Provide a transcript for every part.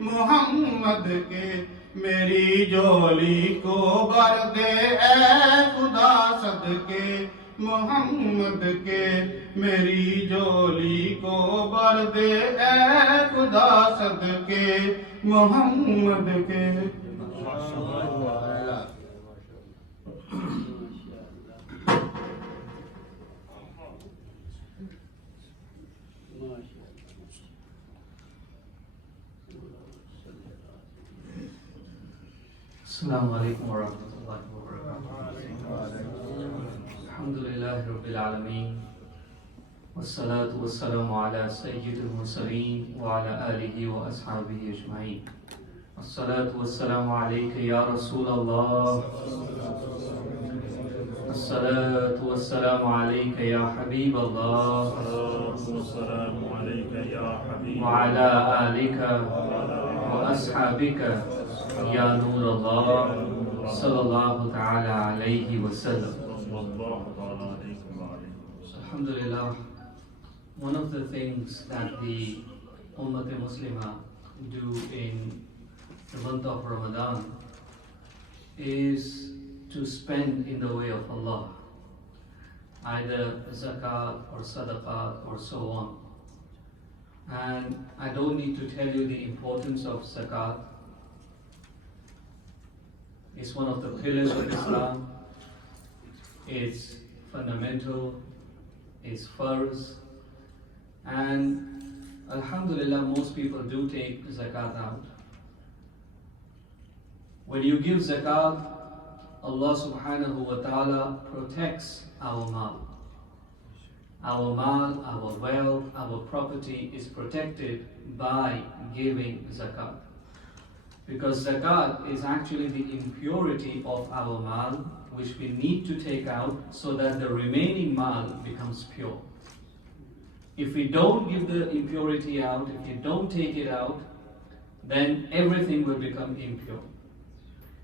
محمد کے میری جولی کو بھر دے اے خدا صدقے محمد کے میری جولی کو بھر دے اے خدا صدقے محمد کے السلام علیکم ورحمۃ اللہ وبرکاتہ. الحمدللہ رب العالمین والصلاة والسلام علی سید المرسلین وعلی آلہ واصحابہ اجمعین. الصلاة والسلام علیک یا رسول اللہ. الصلاة والسلام علیک یا حبیب اللہ. وعلی آلک واصحابک یا نور اللہ صلی اللہ تعالی علیہ وسلم. Alhamdulillah, one of the things that the Ummat Muslimah do in the month of Ramadan is to spend in the way of Allah, either zakat or sadaqat or so on. And I don't need to tell you the importance of zakat. It's one of the pillars of Islam. It's fundamental, it's farz, and alhamdulillah most people do take zakat out. When you give zakat, Allah subhanahu wa ta'ala protects our mal. Our mal, our wealth, our property is protected by giving zakat. Because zakat is actually the impurity of our mal, which we need to take out so that the remaining mal becomes pure. If we don't give the impurity out, if you don't take it out, then everything will become impure.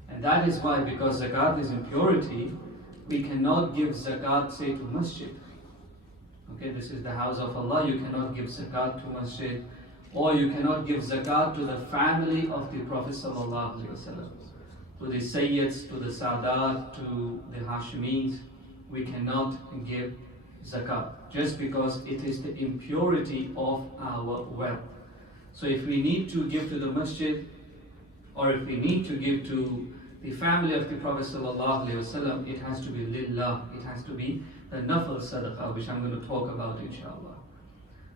And that is why, because zakat is impurity, we cannot give zakat, say, to masjid. Okay, this is the house of Allah, you cannot give zakat to masjid. Or you cannot give zakat to the family of the Prophet sallallahu alaihi wasallam, to the Sayyids, to the Sadat, to the Hashimis. We cannot give zakat just because it is the impurity of our wealth. So if we need to give to the masjid, or if we need to give to the family of the Prophet sallallahu alaihi wasallam, it has to be lillah. It has to be the nafal sadaqah, which I'm going to talk about inshallah.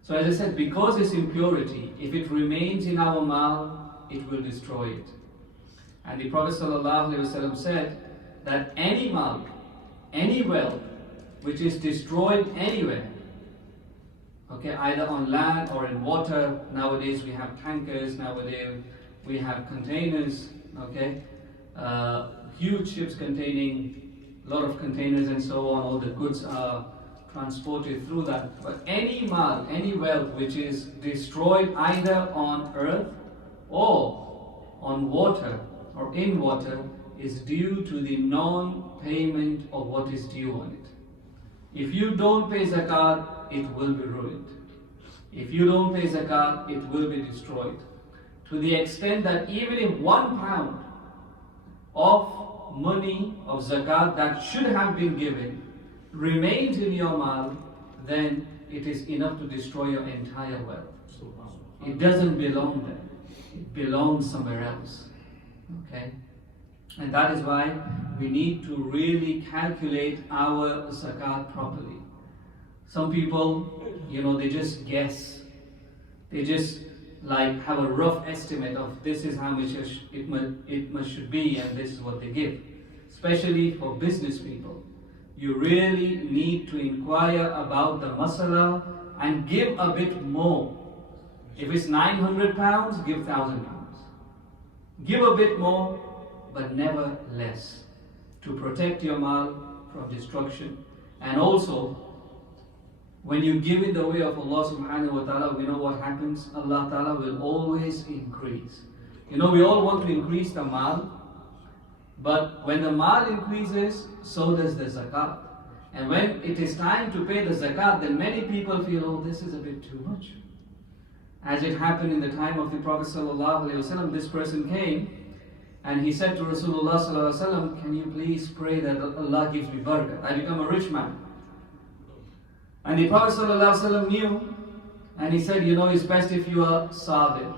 So as I said, because it's impurity, if it remains in our mal, it will destroy it. And the Prophet ﷺ said that any mal, any wealth, which is destroyed anywhere, okay, either on land or in water. Nowadays we have tankers, nowadays we have containers, okay, huge ships containing a lot of containers and so on, all the goods are transported through that. But any mal, any wealth which is destroyed either on earth or on water or in water is due to the non-payment of what is due on it. If you don't pay zakat, it will be ruined. If you don't pay zakat, it will be destroyed. To the extent that even if 1 pound of money of zakat that should have been given remains in your mal, then it is enough to destroy your entire wealth. It doesn't belong there. It belongs somewhere else. Okay? And that is why we need to really calculate our zakat properly. Some people, they just guess. They just have a rough estimate of this is how much it should be, and this is what they give. Especially for business people. You really need to inquire about the masala and give a bit more. If it's 900 pounds, give 1,000 pounds. Give a bit more, but never less, to protect your mal from destruction. And also, when you give in the way of Allah subhanahu wa ta'ala, we know what happens. Allah ta'ala will always increase. We all want to increase the mal, but when the mal increases, so does the zakat. And when it is time to pay the zakat, then many people feel, oh, this is a bit too much. As it happened in the time of the Prophet ﷺ, this person came and he said to Rasulullah ﷺ, can you please pray that Allah gives me barakah, I become a rich man. And the Prophet ﷺ knew, and he said, you know, it's best if you are sabir.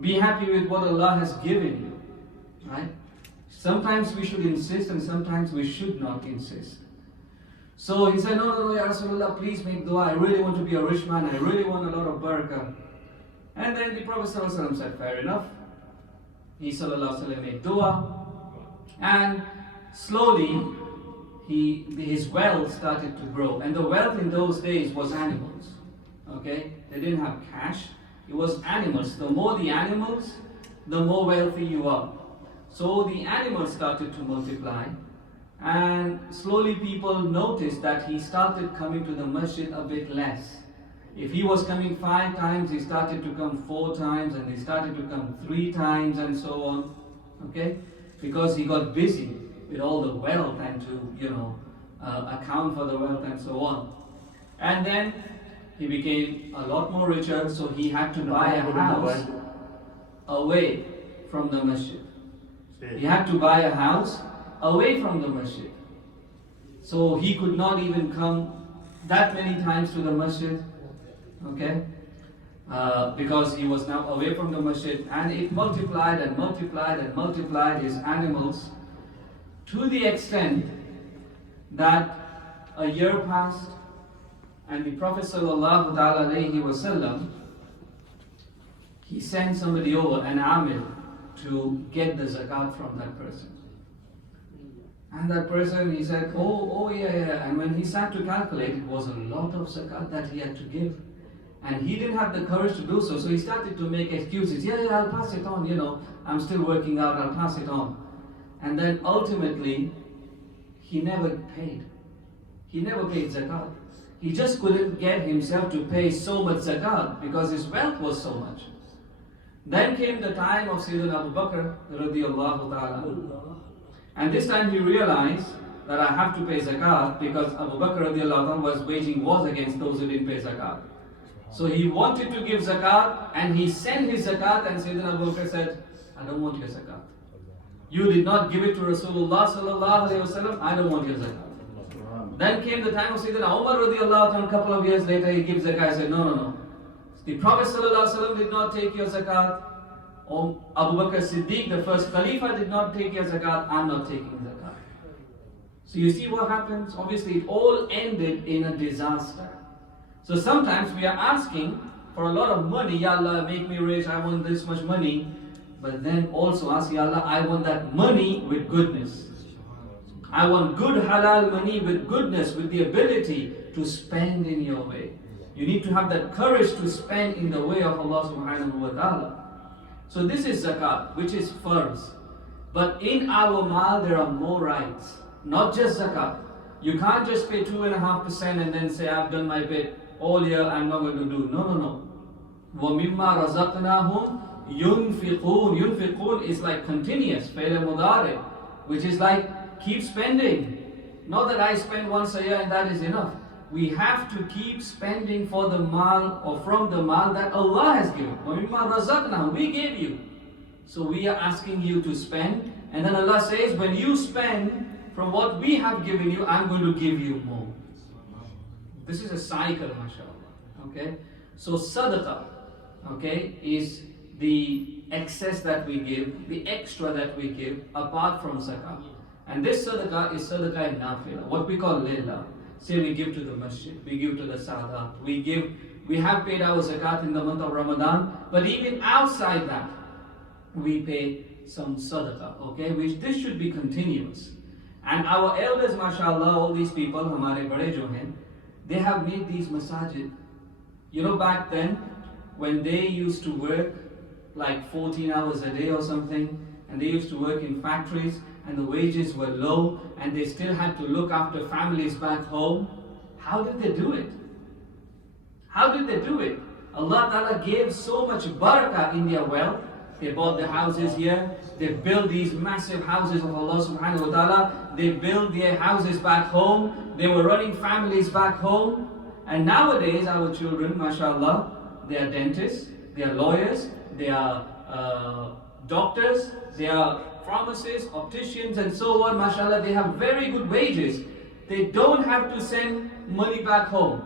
Be happy with what Allah has given you, right? Sometimes we should insist and sometimes we should not insist. So he said, no, Ya Rasulullah, please make dua. I really want to be a rich man. I really want a lot of barakah. And then the Prophet ﷺ said, fair enough. He ﷺ made dua. And slowly, his wealth started to grow. And the wealth in those days was animals. Okay? They didn't have cash. It was animals. The more the animals, the more wealthy you are. So the animals started to multiply. And slowly people noticed that he started coming to the masjid a bit less. If he was coming 5 times, he started to come 4 times, and he started to come 3 times, and so on. Okay? Because he got busy with all the wealth and to, account for the wealth and so on. And then he became a lot more richer, so he had to buy a house away from the masjid. He had to buy a house away from the masjid. So he could not even come that many times to the masjid. Okay? Because he was now away from the masjid, and it multiplied and multiplied and multiplied his animals to the extent that a year passed and the Prophet ﷺ, he sent somebody over, an amir, to get the zakat from that person. And that person, he said, oh yeah. And when he sat to calculate, it was a lot of zakat that he had to give. And he didn't have the courage to do so, so he started to make excuses. Yeah, I'll pass it on, I'm still working out, I'll pass it on. And then ultimately, he never paid. He never paid zakat. He just couldn't get himself to pay so much zakat because his wealth was so much. Then came the time of Sayyidina Abu Bakr radiallahu ta'ala. And this time he realized that I have to pay zakat because Abu Bakr radiallahu ta'ala was waging wars against those who didn't pay zakat. So he wanted to give zakat and he sent his zakat, and Sayyidina Abu Bakr said, I don't want your zakat. You did not give it to Rasulullah sallallahu alayhi wasallam, I don't want your zakat. Then came the time of Sayyidina Umar radiallahu ta'ala. A couple of years later he gives zakat. He said, no. The Prophet sallallahu alayhi wasallam did not take your zakat. Abu Bakr Siddiq, the first Khalifa, did not take your zakat. I'm not taking zakat. So you see what happens? Obviously it all ended in a disaster. So sometimes we are asking for a lot of money. Ya Allah, make me rich, I want this much money. But then also ask, Ya Allah, I want that money with goodness. I want good halal money with goodness, with the ability to spend in your way. You need to have that courage to spend in the way of Allah subhanahu wa ta'ala. So this is zakat, which is farz. But in our mal there are more rights, not just zakat. You can't just pay 2.5% and then say, I've done my bit, all year I'm not going to do. No. وَمِمَّا رَزَقْنَاهُمْ يُنْفِقُونَ. Yunfiqun is like continuous, فعل مضارع, which is like keep spending. Not that I spend once a year and that is enough. We have to keep spending for the mal or from the mal that Allah has given. وَمِمَّا رَزَقْنَاهُمْ, we gave you. So we are asking you to spend, and then Allah says, when you spend from what we have given you, I'm going to give you more. This is a cycle, mashallah. Okay? So sadaqah, okay, is the excess that we give, the extra that we give apart from zakah. And this sadaqah is sadaqah in nafila, what we call lillah. Say we give to the masjid, we give to the sadat, we have paid our zakat in the month of Ramadan, but even outside that, we pay some sadaqah, okay, which this should be continuous. And our elders, mashallah, all these people, hamare bade jo hain, they have made these masajid. You know, back then, when they used to work like 14 hours a day or something, and they used to work in factories, and the wages were low, and they still had to look after families back home, how did they do it? How did they do it? Allah Ta'ala gave so much barakah in their wealth. They bought the houses here, they built these massive houses of Allah Subhanahu wa Ta'ala, they built their houses back home, they were running families back home. And nowadays our children, mashallah, they are dentists, they are lawyers, they are doctors, they are pharmacists, opticians and so on, mashallah, they have very good wages. They don't have to send money back home.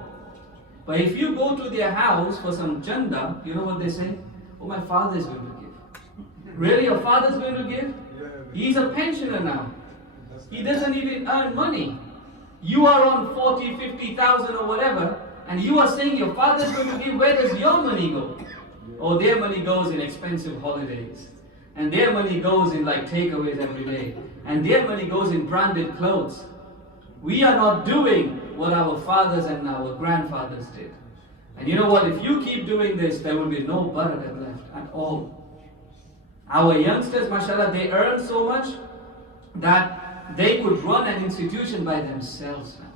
But if you go to their house for some chanda, you know what they say? Oh, my father is going to give. Really, your father is going to give? He's a pensioner now. He doesn't even earn money. You are on 40, 50,000 or whatever, and you are saying your father is going to give. Where does your money go? Oh, their money goes in expensive holidays. And their money goes in like takeaways every day. And their money goes in branded clothes. We are not doing what our fathers and our grandfathers did. And you know what? If you keep doing this, there will be no barakat left at all. Our youngsters, mashallah, they earn so much that they could run an institution by themselves now.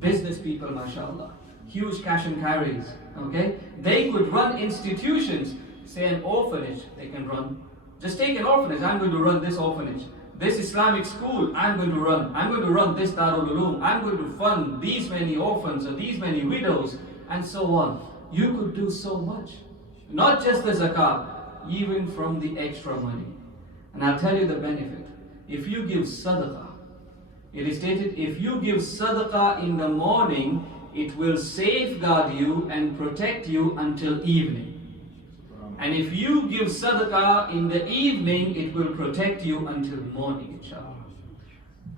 Business people, mashallah, huge cash and carries, okay? They could run institutions, say an orphanage, they can run. Just take an orphanage, I'm going to run this orphanage. This Islamic school, I'm going to run this Darul Uloom, I'm going to fund these many orphans or these many widows, and so on. You could do so much. Not just the zakat, even from the extra money. And I'll tell you the benefit. If you give sadaqah, it is stated, if you give sadaqah in the morning, it will safeguard you and protect you until evening. And if you give sadaqah in the evening, it will protect you until morning, inshallah.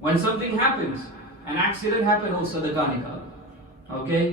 When something happens, an accident happened, oh sadaqah nikal. Okay,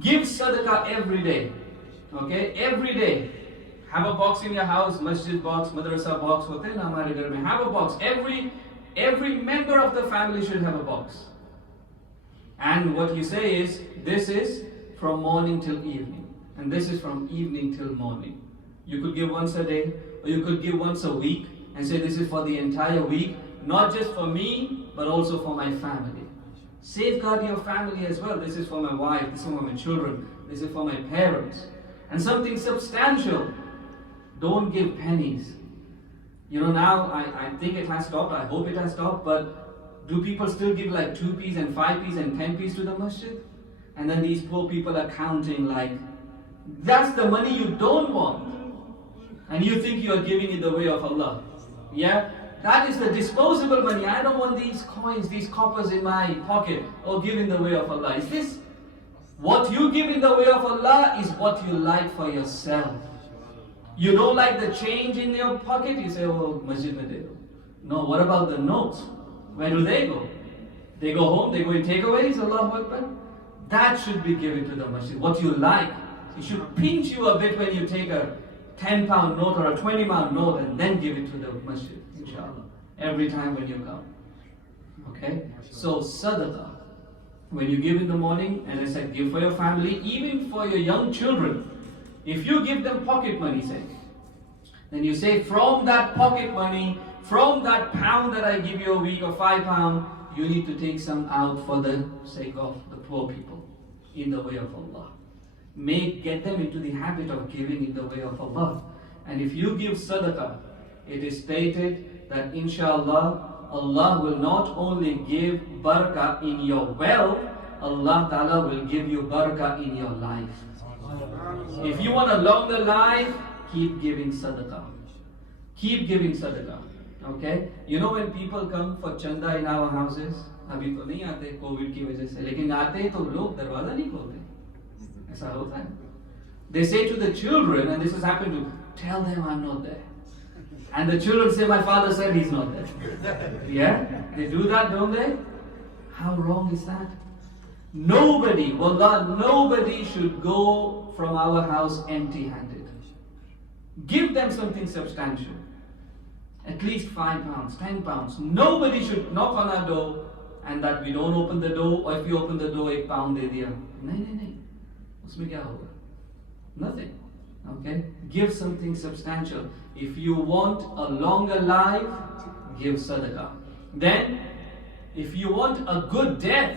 Give sadaqah every day. Okay, every day. Have a box in your house, masjid box, madrasa box, hote na hamare ghar mein. Have a box. Every member of the family should have a box. And what you say is, this is from morning till evening. And this is from evening till morning. You could give once a day, or you could give once a week, and say this is for the entire week, not just for me, but also for my family. Safeguard your family as well. This is for my wife, this is for my children, this is for my parents. And something substantial. Don't give pennies. You know, now I think it has stopped, I hope it has stopped, but do people still give like 2p's and 5p's and 10p's to the masjid? And then these poor people are counting like, that's the money you don't want. And you think you are giving it the way of Allah. Yeah? That is the disposable money. I don't want these coins, these coppers in my pocket. Or give in the way of Allah. Is this what you give in the way of Allah is what you like for yourself. You don't like the change in your pocket, you say, oh, masjid mein de do. No, what about the notes? Where do they go? They go home, they go in takeaways, Allahu Akbar. That should be given to the masjid. What you like. It should pinch you a bit when you take a 10-pound note or a 20-pound note and then give it to the masjid, inshallah. Every time when you come. Okay? So, sadaqah. When you give in the morning, and I said, give for your family, even for your young children. If you give them pocket money, say, then you say, from that pocket money, from that pound that I give you a week or £5, you need to take some out for the sake of the poor people in the way of Allah. Get them into the habit of giving in the way of Allah. And if you give sadaqah, it is stated that inshallah, Allah will not only give barakah in your wealth, Allah Ta'ala will give you barakah in your life. If you want a longer life, keep giving sadaqah. Keep giving sadaqah. Okay? You know when people come for chanda in our houses, abhi to nahi aate COVID ki wajah se, lekin aate to log darwaza nahi kholte. Aisa hota hai. They say to the children, and this has happened to, tell them I'm not there. And the children say, my father said he's not there. Yeah? They do that, don't they? How wrong is that? Nobody, wallah, nobody should go from our house empty-handed. Give them something substantial. At least £5, £10. Nobody should knock on our door and that we don't open the door, or if you open the door, £1 de diya. No. Usme kya hoga? Nothing. Okay? Give something substantial. If you want a longer life, give sadaqah. Then, if you want a good death,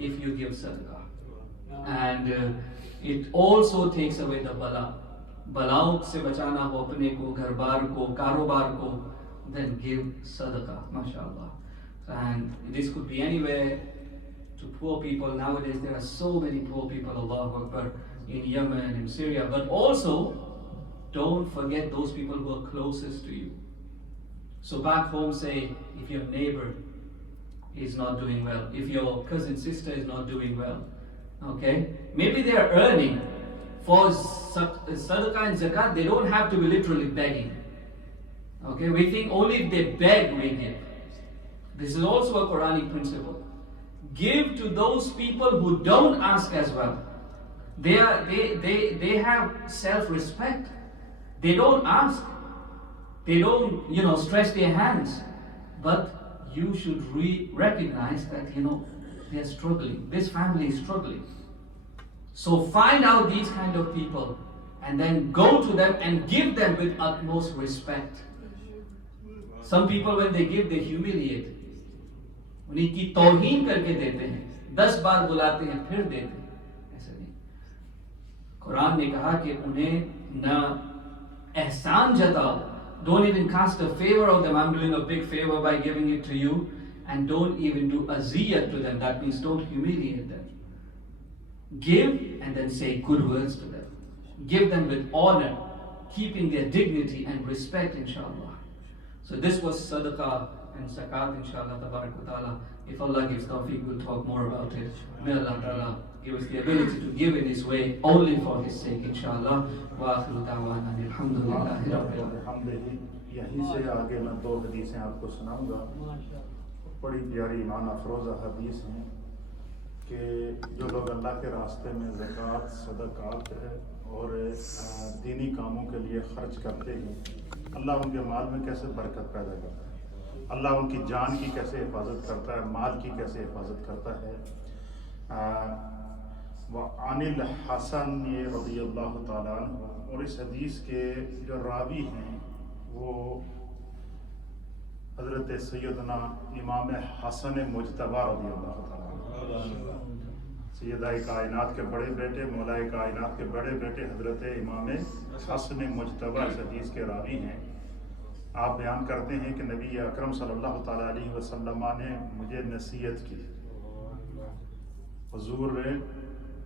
if you give sadaqah. and it also takes away the bala. Balaon se bachana ho apne ko, ghar bar ko, karobar ko, then give sadaqah, mashallah. And this could be anywhere, to poor people. Nowadays there are so many poor people, Allahu Akbar, in Yemen, in Syria, but also don't forget those people who are closest to you. So back home, say, if your neighbor is not doing well, if your cousin sister is not doing well, okay, maybe they are earning. For sadaqah and zakat, they don't have to be literally begging. Okay, we think only if they beg we give. This is also a Quranic principle. Give to those people who don't ask as well. They have self-respect. They don't ask. They don't, stretch their hands. But you should recognize that, they are struggling. This family is struggling. So find out these kind of people and then go to them and give them with utmost respect. Some people, when they give, they humiliate. انہیں کی توہین کر کے دیتے ہیں, 10 بار بلاتے ہیں پھر دیتے ہیں. ایسا نہیں. قرآن نے کہا کہ انہیں نہ احسان جتاؤ. Don't even cast a favor of them. I'm doing a big favor by giving it to you. And don't even do aziyah to them. That means don't humiliate them. Give and then say good words to them. Give them with honor, keeping their dignity and respect, inshallah. So this was sadaqah and zakat, inshallah, tabarak wa ta'ala. If Allah gives tawfiq, we'll talk more about it. May Allah ta'ala give us the ability to give in His way, only for His sake, inshallah. Wa akhiru da'wana alhamdulillahi rabbil alamin. یہیں سے آگے میں 2 حدیثیں آپ کو سناؤں گا. بڑی پیاری ایمان افروزہ حدیث ہیں کہ جو لوگ اللہ کے راستے میں زکوٰۃ, صدقات اور دینی کاموں کے لیے خرچ کرتے ہیں, اللہ ان کے مال میں کیسے برکت پیدا کرتا ہے, اللہ ان کی جان کی کیسے حفاظت کرتا ہے, مال کی کیسے حفاظت کرتا ہے. وعن الحسن رضی اللہ تعالیٰ عنہ, اور اس حدیث کے جو راوی ہیں وہ حضرت سیدنا امام حسن مجتبی رضی اللہ تعالیٰ عنہ, سیدہ کائنات کے بڑے بیٹے, مولا کائنات کے بڑے بیٹے حضرت امام حسن مجتبی اس حدیث کے راوی ہیں. آپ بیان کرتے ہیں کہ نبی اکرم صلی اللہ تعالیٰ علیہ وسلم نے مجھے نصیحت کی. حضور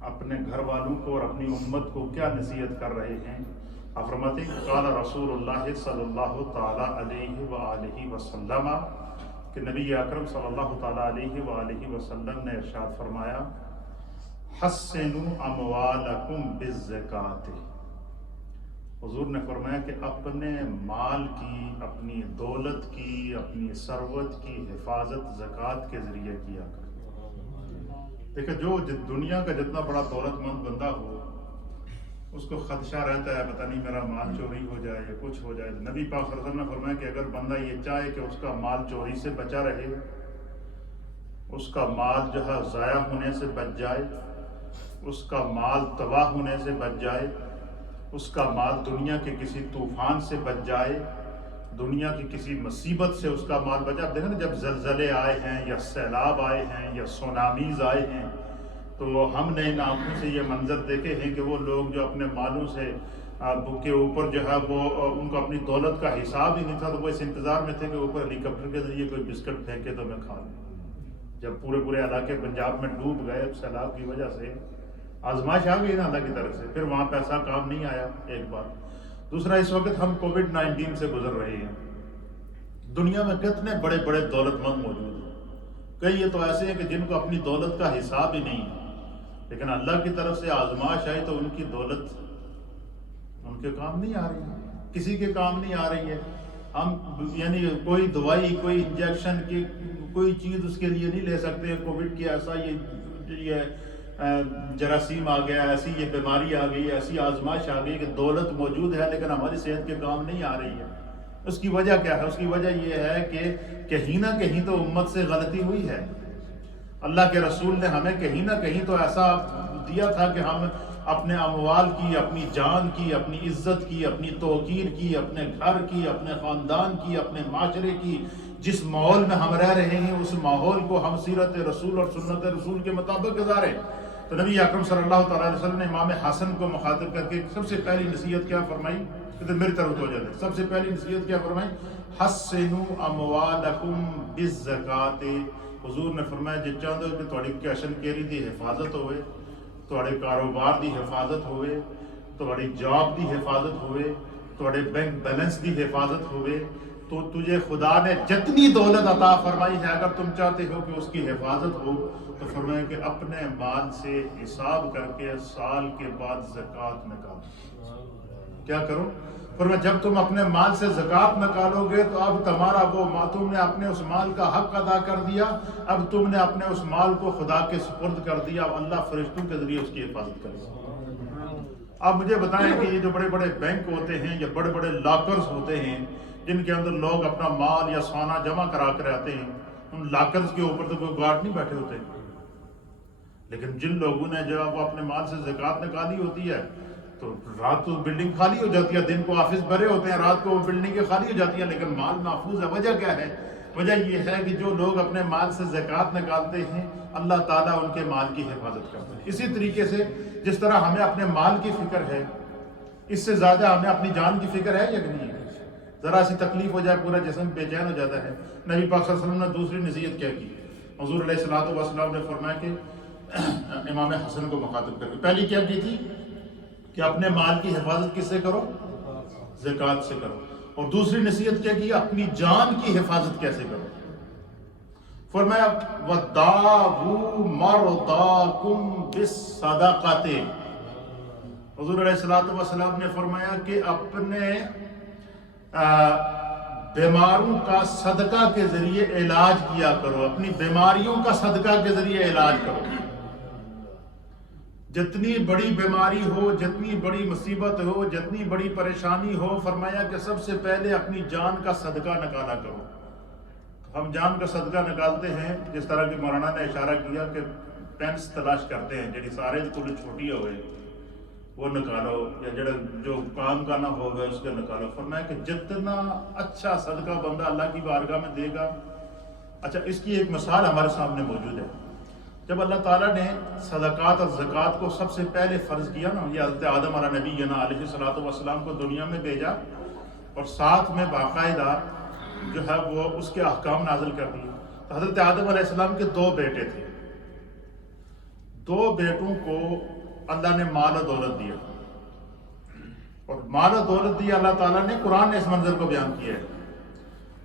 اپنے گھر والوں کو اور اپنی امت کو کیا نصیحت کر رہے ہیں؟ آپ فرماتے ہیں قال رسول اللہ صلی اللہ تعالیٰ علیہ وآلہ وسلم, کہ نبی اکرم صلی اللہ تعالیٰ علیہ وآلہ وسلم نے ارشاد فرمایا حسنوا اموالکم بالزکاۃ. حضور نے فرمایا کہ اپنے مال کی, اپنی دولت کی, اپنی ثروت کی حفاظت زکوٰۃ کے ذریعے کیا کرو. دیکھیں, جو دنیا کا جتنا بڑا دولت مند بندہ ہو اس کو خدشہ رہتا ہے پتہ نہیں میرا مال چوری ہو جائے یا کچھ ہو جائے. نبی پاک صلی اللہ علیہ وسلم نے فرمایا کہ اگر بندہ یہ چاہے کہ اس کا مال چوری سے بچا رہے, اس کا مال جو ہے ضائع ہونے سے بچ جائے, اس کا مال تباہ ہونے سے بچ جائے, اس کا مال دنیا کے کسی طوفان سے بچ جائے, دنیا کی کسی مصیبت سے اس کا مال بچا. آپ دیکھیں نا, جب زلزلے آئے ہیں یا سیلاب آئے ہیں یا سونامیز آئے ہیں تو ہم نے ان آنکھوں سے یہ منظر دیکھے ہیں کہ وہ لوگ جو اپنے مالوں سے کے اوپر جو ہے وہ ان کو اپنی دولت کا حساب ہی نہیں تھا, تو وہ اس انتظار میں تھے کہ اوپر ہیلی کاپٹر کے ذریعے کوئی بسکٹ پھینکے تو میں کھا لوں. جب پورے علاقے پنجاب میں ڈوب گئے اب سیلاب کی وجہ سے, آزمائش آ گئی نا اللہ کی طرف سے, پھر وہاں پیسہ کام نہیں آیا. ایک بات. دوسرا, اس وقت ہم کووڈ-19 سے گزر رہے ہیں. دنیا میں کتنے بڑے بڑے دولت مند موجود ہیں, کئی یہ تو ایسے ہیں کہ جن کو اپنی دولت کا حساب ہی نہیں ہے, لیکن اللہ کی طرف سے آزمائش آئی تو ان کی دولت ان کے کام نہیں آ رہی ہے, کسی کے کام نہیں آ رہی ہے. ہم یعنی کوئی دوائی, کوئی انجیکشن کی کوئی چیز اس کے لیے نہیں لے سکتے. کووڈ کی ایسا یہ جراثیم آ گیا, ایسی یہ بیماری آ گئی, ایسی آزمائش آ گئی کہ دولت موجود ہے لیکن ہماری صحت کے کام نہیں آ رہی ہے. اس کی وجہ کیا ہے؟ اس کی وجہ یہ ہے کہ کہیں نہ کہیں تو امت سے غلطی ہوئی ہے. اللہ کے رسول نے ہمیں کہیں نہ کہیں تو ایسا دیا تھا کہ ہم اپنے اموال کی, اپنی جان کی, اپنی عزت کی, اپنی توقیر کی, اپنے گھر کی, اپنے خاندان کی, اپنے معاشرے کی, جس ماحول میں ہم رہ رہے ہیں اس ماحول کو ہم سیرت رسول اور سنت رسول کے مطابق گزاریں. تو نبی اکرم صلی اللہ تعالیٰ علیہ وسلم نے امام حسن کو مخاطب کر کے سب سے پہلی نصیحت کیا فرمائی؟ ادھر میری طرف تو ہو جاتے ہیں. سب سے پہلی نصیحت کیا فرمائی؟ حسنوا اموالکم بالزکات. حضور نے فرمایا جے چاہتے ہو کہ تھوڑی کیشن کیری دی حفاظت ہوئے، تھوڑے کاروبار دی حفاظت ہوئے، تھوڑی جاب دی حفاظت ہوئے، تھوڑے بینک بیلنس دی حفاظت ہوئے، تو تجھے خدا نے جتنی دولت عطا فرمائی ہے اگر تم چاہتے ہو کہ اس کی حفاظت ہو تو فرمایا کہ اپنے مال سے حساب کر کے سال کے بعد زکوٰۃ نکالو. کیا کرو؟ فرمایا جب تم اپنے مال سے زکوٰۃ نکالو گے تو اب تمہارا وہ تم نے اپنے اس مال کا حق ادا کر دیا، اب تم نے اپنے اس مال کو خدا کے سپرد کر دیا، اب اللہ فرشتوں کے ذریعے اس کی حفاظت کرے گا. آپ مجھے بتائیں کہ یہ جو بڑے بڑے بینک ہوتے ہیں یا بڑے بڑے لاکرز ہوتے ہیں جن کے اندر لوگ اپنا مال یا سونا جمع کرا کر آتے ہیں، ان لاکرز کے اوپر تو کوئی گارڈ نہیں بیٹھے ہوتے، لیکن جن لوگوں نے جب اپنے مال سے زکوٰۃ نکالی ہوتی ہے تو رات کو بلڈنگ خالی ہو جاتی ہے، دن کو آفس بھرے ہوتے ہیں، رات کو بلڈنگیں خالی ہو جاتی ہیں، لیکن مال محفوظ ہے. وجہ کیا ہے؟ وجہ یہ ہے کہ جو لوگ اپنے مال سے زکوٰۃ نکالتے ہیں اللہ تعالیٰ ان کے مال کی حفاظت کرتے ہیں. اسی طریقے سے جس طرح ہمیں اپنے مال کی فکر ہے، اس سے زیادہ ہمیں اپنی جان کی فکر ہے یا نہیں ہے؟ ذرا سی تکلیف ہو جائے پورا جسم بے چین ہو جاتا ہے. نبی پاک صلی اللہ علیہ وسلم نے دوسری نصیحت کیا کی؟ حضور علیہ الصلوۃ والسلام نے فرمایا کہ امام حسن کو مخاطب کر کے پہلی کیا کی تھی کہ اپنے مال کی حفاظت کس سے کرو؟ زکوٰۃ سے کرو. اور دوسری نصیحت کیا کی؟ اپنی جان کی حفاظت کیسے کرو؟ فرمایا وَدَّاوُوا مَرْضَاكُمْ بِالصَّدَقَةِ. حضور علیہ الصلوۃ والسلام نے فرمایا کہ اپنے بیماروں کا صدقہ کے ذریعے علاج کیا کرو، اپنی بیماریوں کا صدقہ کے ذریعے علاج کرو. جتنی بڑی بیماری ہو، جتنی بڑی مصیبت ہو، جتنی بڑی پریشانی ہو، فرمایا کہ سب سے پہلے اپنی جان کا صدقہ نکالا کرو. ہم جان کا صدقہ نکالتے ہیں جس طرح کہ مولانا نے اشارہ کیا کہ پینس تلاش کرتے ہیں جڑی سارے کل چھوٹی ہوئے وہ نکالو، یا جڑا جو کام کا نہ ہوگا اس کا نکالو. فرمایا کہ جتنا اچھا صدقہ بندہ اللہ کی بارگاہ میں دے گا. اچھا اس کی ایک مثال ہمارے سامنے موجود ہے. جب اللہ تعالیٰ نے صدقات اور زکوٰۃ کو سب سے پہلے فرض کیا نا، یہ حضرت آدم علیہ نبینا علیہ الصلوۃ والسلام کو دنیا میں بھیجا اور ساتھ میں باقاعدہ جو ہے وہ اس کے احکام نازل کر دیے. تو حضرت آدم علیہ السلام کے 2 بیٹے تھے. 2 بیٹوں کو اللہ نے مال و دولت دیا، اور مال و دولت دیا اللہ تعالیٰ نے. قرآن نے اس منظر کو بیان کیا ہے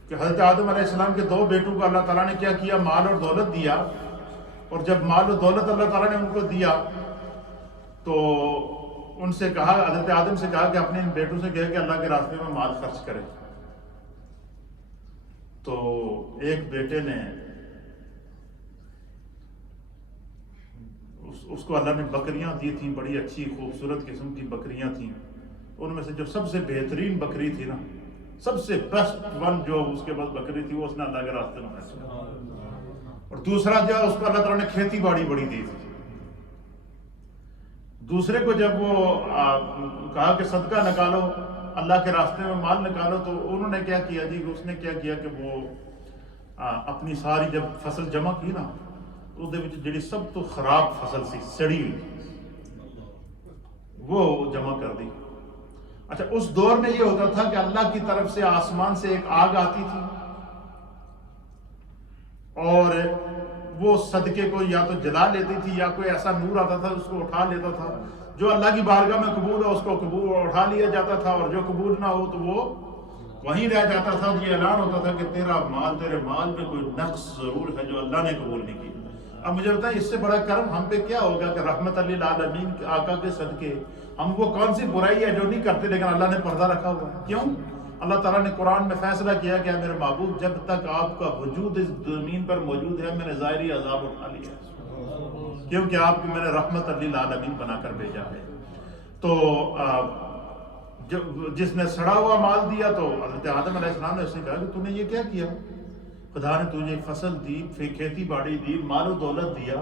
کہ حضرت آدم علیہ السلام کے 2 بیٹوں کو اللہ تعالیٰ نے کیا کیا؟ مال اور دولت دیا. اور جب مال و دولت اللہ تعالیٰ نے ان کو دیا تو ان سے کہا، حضرت آدم سے کہا کہ اپنے ان بیٹوں سے کہے کہ اللہ کے راستے میں مال خرچ کرے. تو ایک بیٹے نے اس کو اللہ نے بکریاں دی تھیں، بڑی اچھی خوبصورت قسم کی بکریاں تھیں. ان میں سے جو سب سے بہترین بکری تھی نا، سب سے بیسٹ ون جو اس کے پاس بکری تھی، وہ اس نے اللہ کے راستے میں خرچ کیا. اور دوسرا جو اس کو اللہ تعالیٰ نے کھیتی باڑی بڑی دی تھی. دوسرے کو جب وہ کہا کہ صدقہ نکالو، اللہ کے راستے میں مال نکالو، تو انہوں نے کیا کیا جی؟ اس نے کیا کیا کہ وہ اپنی ساری جب فصل جمع کی نا، اس دے وچ جڑی سب تو خراب فصل سی، سڑی ہوئی، وہ جمع کر دی. اچھا اس دور میں یہ ہوتا تھا کہ اللہ کی طرف سے آسمان سے ایک آگ آتی تھی اور وہ صدقے کو یا تو جلا لیتی تھی یا کوئی ایسا نور آتا تھا اس کو اٹھا لیتا تھا. جو اللہ کی بارگاہ میں قبول ہو اس کو قبول اٹھا لیا جاتا تھا، اور جو قبول نہ ہو تو وہ وہیں رہ جاتا تھا. یہ اعلان ہوتا تھا کہ تیرا مال، تیرے مال میں کوئی نقص ضرور ہے جو اللہ نے قبول نہیں کی. اب مجھے بتائیں اس سے بڑا کرم ہم پہ کیا ہوگا کہ رحمت للعالمین کے آقا کے صدقے ہم وہ کون سی برائی ہے جو نہیں کرتے لیکن اللہ نے پردہ رکھا ہوا ہے. کیوں؟ اللہ تعالیٰ نے قرآن میں فیصلہ کیا کہ میرے محبوب جب تک آپ کا وجود اس زمین پر موجود ہے میں نے ظاہری عذاب اٹھا لیا کیونکہ آپ کو میں نے رحمت للعالمین بنا کر بھیجا ہے. تو جس نے سڑا ہوا مال دیا تو حضرت آدم علیہ السلام نے اس سے کہا کہ تو نے یہ کیا کیا؟ خدا نے تجھے فصل دی، پھر کھیتی باڑی دی، مال و دولت دیا،